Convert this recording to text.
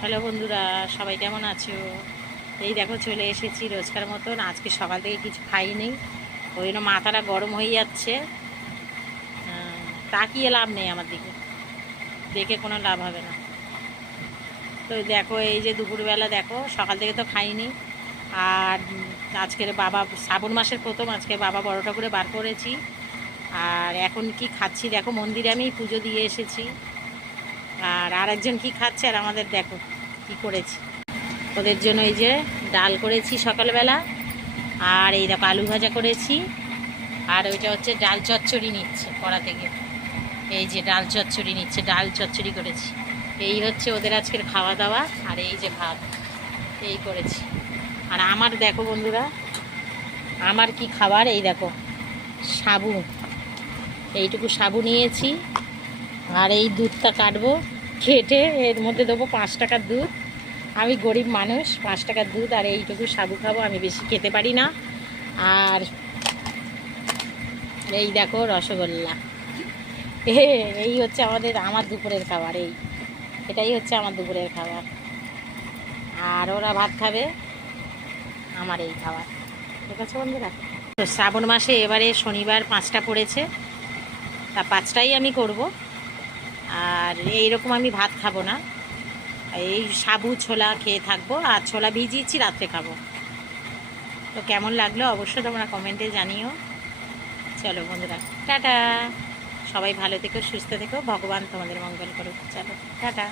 Hello বন্ধুরা, সবাই কেমন আছো? এই দেখো চলে এসেছি রোজকার মতন। আজকে সকাল থেকে কিছু খাইনি, ওই জন্য মাথাটা গরম হয়ে যাচ্ছে। তাকিয়ে লাভ নেই, আমার দিকে দেখে কোনো লাভ হবে না। তো দেখো এই যে দুপুরবেলা দেখো, সকাল থেকে তো খাইনি। আর আজকের বাবা শ্রাবণ মাসের প্রথম, আজকে বাবা বড়টা করে বার করেছি। আর এখন কি খাচ্ছি দেখো, মন্দিরে আমি পুজো দিয়ে এসেছি। আর আরেকজন কি খাচ্ছে, আর আমাদের দেখো কি করেছি। ওদের জন্য এই যে ডাল করেছি সকালবেলা, আর এই দেখো আলু ভাজা করেছি। আর ওইটা হচ্ছে ডাল চচ্চড়ি নিচ্ছে কড়া থেকে, এই যে ডাল চচ্চড়ি নিচ্ছে, ডাল চচ্চড়ি করেছি। এই হচ্ছে ওদের আজকের খাওয়া দাওয়া। আর এই যে ভাত এই করেছি। আর আমার দেখো বন্ধুরা, আমার কি খাবার, এই দেখো সাবু, এইটুকু সাবু নিয়েছি। আর এই দুধটা কাটবো, কেটে এর মধ্যে দেবো 5 টাকার দুধ। আমি গরিব মানুষ, 5 টাকার দুধ আর এইটুকু সাবু খাবো, আমি বেশি খেতে পারি না। আর এই দেখো রসগোল্লা। এই হচ্ছে আমার দুপুরের খাবার। এটাই হচ্ছে আমার দুপুরের খাবার। আর ওরা ভাত খাবে, আমার এই খাবার। ঠিক আছে বন্ধুরা, তো শ্রাবণ মাসে এবারে শনিবার 5টা পড়েছে, তা 5টাই আমি করব। আর এইরকম আমি ভাত খাবো না, এই সাবু ছোলা খেয়ে থাকবো। আর ছোলা ভিজিয়েছি, রাত্রে খাবো। তো কেমন লাগলো অবশ্যই তোমরা কমেন্টে জানিও। চলো বন্ধুরা, টাটা। সবাই ভালো থেকো, সুস্থ থেকো, ভগবান তোমাদের মঙ্গল করুক। চলো টাটা।